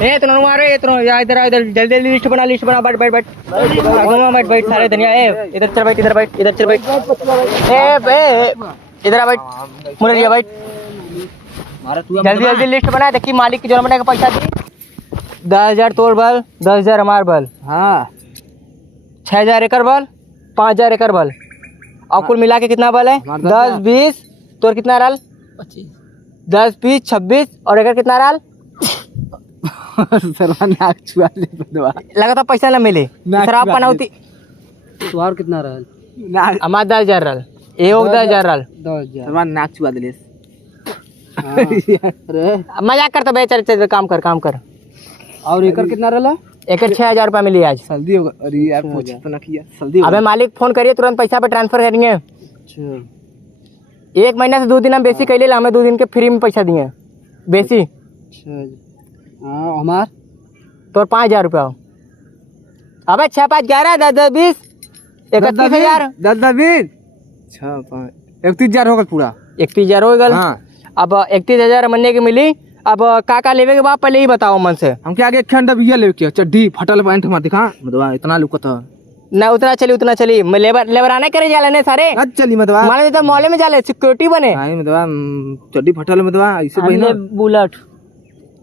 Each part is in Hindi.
ए इतना मारो इतना या इधर इधर जल्दी जल्दी लिस्ट बना बैठ बैठ बैठ बैठ सारे धनिया ए इधर चल बैठ इधर बैठ ए बे इधर आ बैठ मुरलिया बैठ जल्दी जल्दी लिस्ट बना देखी मालिक की जो बने का पैसा दी 10,000 तोड़ बल 10,000 हमार बल हाँ 6,000 एकड़ बल 5,000 एकड़ बल और कुल मिला के कितना बल है 10 20 तोड़ कितना रहा 25 10 20 26 और एकड़ कितना रहा लगा था पैसा ना मिले शराब पनौती तुहार कितना रहल हमार 10,000 रहल एगो 10,000 रहल 10,000 नाक चुआ दिले मजाक करता बे चल काम कर और एकड़ कितना रहला एकड़ 6,000 रुपया मिली आज जल्दी अरे यार पूछ तो ना किया जल्दी अबे मालिक फोन करिए तुरंत पैसा पे ट्रांसफर करेंगे अच्छा 1 महीना से 2 दिन हम बेसी कैले हमें 2 दिन के फ्री में पैसा दिए बेसी अच्छा हाँ हमार तो 5,000 रुपया अबे 6 5 11 10 10 20 31,000 10 20 6 5 31,000 हो गल पूरा 31,000 हो गल हाँ अब 31,000 महीने की मिली अब काका लेवे के बाद पहले ही बताओ मन से हमके आगे खंड बिया लेवे के चड्डी फटल पैंट हमार दिखा मतलब इतना लुकत है ना उतना चली मैं लेबर आने करे जाला ने सारे आज चली मतलब माने तो मॉल में जाले सिक्योरिटी बने नहीं मतलब चड्डी फटल मतलब ऐसे बहिना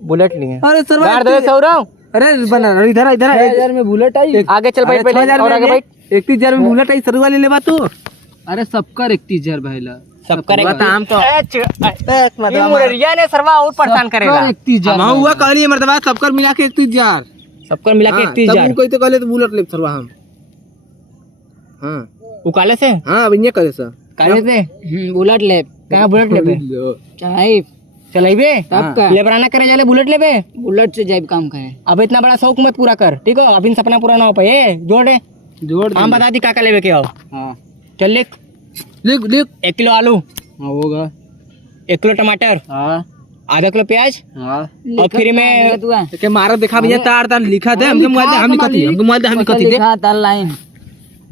बुलेट नहीं है अरे सर गाड़ दे सौरव अरे बना इधर 1000 में बुलेट आई आगे चल बैठ और आगे बैठ 31,000 में बुलेट आई सर वाले ले बा तू अरे सबका 31,000 भाईला सब करेगा काम तो ये मुररिया ने सरवा और परेशान करेगा 31,000 हां हुआ कहली मर्दबा सबकर मिला के 31,000 सबकर मिला के 31,000 तब कोई तो कहले तो बुलेट ले सरवा हम हां उकाले से हां अब इन्ने करे सर काले से बुलेट ले कहां बुलेट लेबे चाहे चलेबे तब का लेबराना करे जाले बुलेट लेबे बुलेट से जाइब काम करे अब इतना बड़ा शौक मत पूरा कर ठीक है अभी सपना पूरा ना हो पाए जोड़ हम बता दी काका लेबे के आओ हां चल लिख 1 किलो आलू हाँ होगा 1 किलो टमाटर हाँ आधा किलो प्याज हाँ और फिर में के मारा देखा भैया तार लिखा दे हमके मोबाइल हम लिखती दे तार लाइन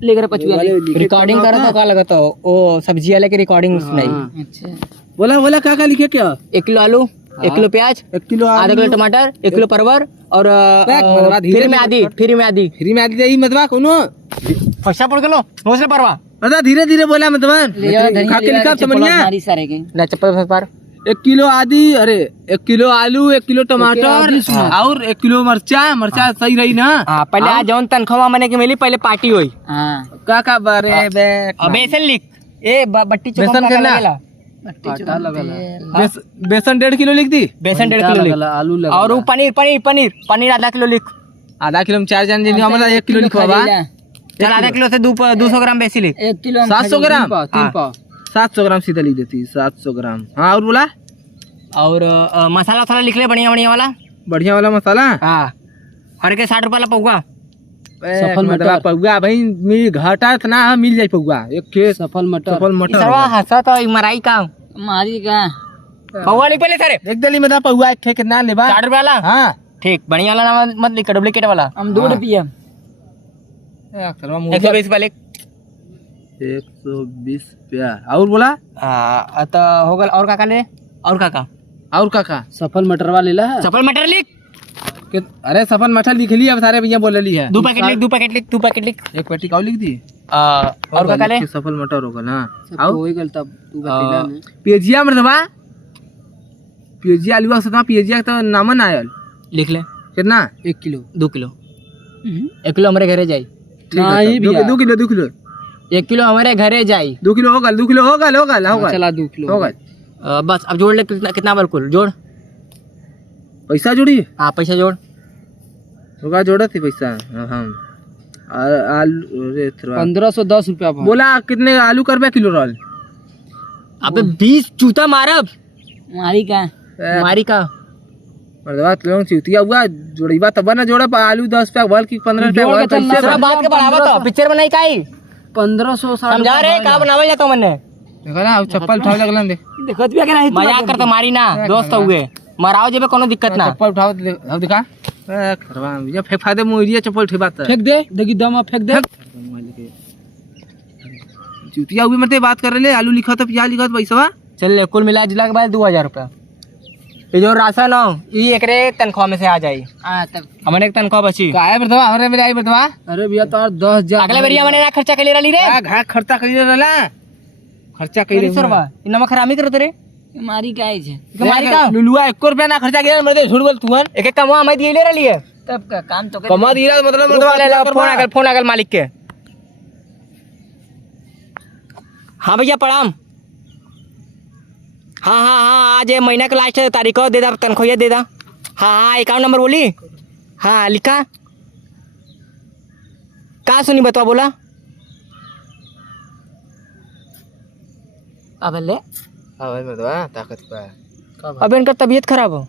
लेकर पचुआ रिकॉर्डिंग करा तो का लगता हो ओ सब्जी वाले की रिकॉर्डिंग सुनाई अच्छा बोला का लिखे क्या 1 किलो आलू 1 किलो प्याज 1 किलो आधा किलो टमाटर 1 किलो परवर और फिर में आधी दे मतलब कोनो पैसा पड़ गेलो नो से परवा बता धीरे बोला मतलब खा के लिखा समझिया ना चप्पल पर 1 किलो आदि अरे 1 किलो आलू 1 किलो टमाटर और 1 किलो मरचा सही रही ना पहले आज जौन तनख्वाह मने के मिली पहले पार्टी हुई का बारे बे बेसन लिख ए बट्टी बेसन करना बेसन 1.5 किलो लिख दी बेसन 1.5 किलो लिख आलू और पनीर आधा किलो लिख आधा किलो में 4 जन हमारा 1 किलो लिखवा चल आधा किलो से 200 ग्राम बेसी लिख 1 किलो 700 ग्राम 700 ग्राम सीधा लिख देती 700 ग्राम हाँ और बोला और मसाला लिख ले बढ़िया वाला मसाला हाँ हर के 60 रुपया पौवा सफल मटर पौवा भाई मेरी घाटा ना मिल जाए पौवा एक के सफल मटर सरवा हंसा तो मराई का मारी का पौवा लिख पहले सारे एक दली में पौवा एक ठेके ना लेबा 60 रुपया वाला हाँ ठीक बढ़िया वाला ना मत लिख डुप्लीकेट वाला हम 2 रुपया 120 रुपया लिख 120 रुपया और बोला तो हो गल और काका ले और काका सफल मटर वाले ला सफल मटर लिख अरे सफल मटर लिख ली अब सारे भैया बोल ली है 2 पैकेट लिख एक पेटी का लिख दी और काका ले सफल मटर होगा ना और हो गल तब तू बतिला ना पेजिया मर्दबा पेजिया आलू सदा पेजिया तो नामन आयल लिख ले कितना 1 किलो 2 किलो 1 किलो हमारे घरे जाई नहीं 2 किलो 1 किलो हमारे घरे जाई 2 किलो हो गल चला 2 किलो हो गल बस अब जोड़ ले कितना बार कुल जोड़ पैसा जोड़ी हाँ पैसा जोड़ होगा जोड़ा थी पैसा हम आलू 1510 रुपया बोला कितने आलू करबे किलो रहल अबे 20 चूता मारब मारी का मर्दवा लोग चूतिया हुआ जोड़ीबा तब ना जोड़ा आलू 10 रुपया भल की 15 रुपया कैसे बात के बढ़ावा तो पिक्चर बनाई काई 1500 समझा रे का बनावल जातो मने देखा ना चप्पल उठाव लगलन देखत बिया के नहीं मजाक कर तो मारी ना दोस्त हुए मराओ जेबे कोनो दिक्कत ना चप्पल उठाव दिखा करवा ये फेंक फादे मोरिया चप्पल उठे बात फेंक दे देखी दम फेंक दे चूतिया हुए मते बात कर रहे आलू लिखा तो प्याज लिखा तो पैसा चल ले कुल मिला जिला के बाद 2000 रुपया ये जो राशन हो ये एकरे तनख्वाह में से आ जाई। तब हमने एक तनख्वाह बची। का है बतवा हमरे में आई बतवा। अरे भैया तो 10,000 अगले बारी हमने ना खर्चा के ले रही रे। घाट खर्चा कइले रहला, खर्चा कइले सरवा नमक हरामी करत रे। मारी काय छे हमारी का लुलुआ 1 रुपया ना खर्चा किया मर दे झूठ बोल तू। एक एक कमा हमें दिए ले रही है। तब का काम तो कमा दिया मतलब फोन आगल मालिक के। हाँ भैया प्रणाम। हाँ हाँ हाँ आज महीना का लास्ट तारीख हो, दे दा तनख्वाह दे दा। हाँ हाँ अकाउंट नंबर बोली। हाँ लिखा कहाँ सुनी बतवा बोला। अब ले बतवा ताकत का। अब इनका तबीयत खराब हो।